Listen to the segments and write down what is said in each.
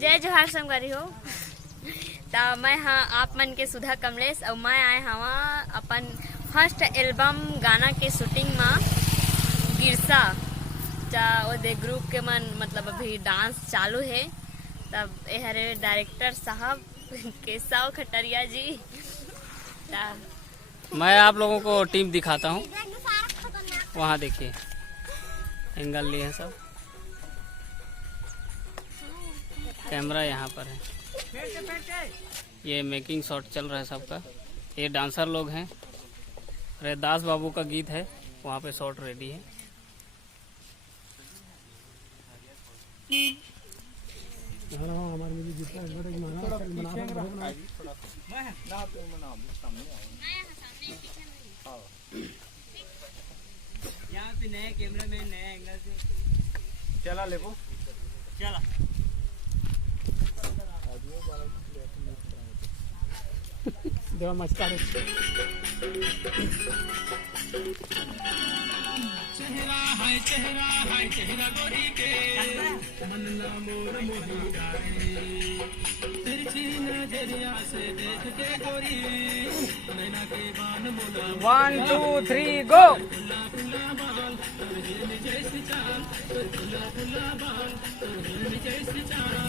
जय जोहार संगवारी हो। तो मैं हाँ आप मन के सुधा कमलेश और मैं आए हवा अपन फर्स्ट एल्बम गाना के शूटिंग में गिरसा दे ग्रुप के मन मतलब अभी डांस चालू है। तब हरे डायरेक्टर साहब केशव खटरिया जी। मैं आप लोगों को टीम दिखाता हूँ। वहाँ देखिए एंगल लिए हैं सब, कैमरा यहाँ पर है। ये मेकिंग शॉट चल रहा है सबका। ये डांसर लोग हैं। रैदास बाबू का गीत है, वहाँ पे शॉट रेडी है। यहाँ पे नए कैमरा में नए एंगल से चला ले वो चला। देवा मचका रे चेहरा गोरी के मन ना मोर मोही जाए तिरछी नजरिया से देख के गोरी नैना के बान बोला 1 2 3 गो। जैसी चाल खुला खुला बाल जैसी चाल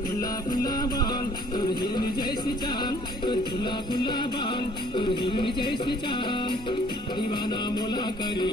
खुला खुला बाल जैसी चाल खुला खुला बाल जैसी चाल दीवाना मोला करी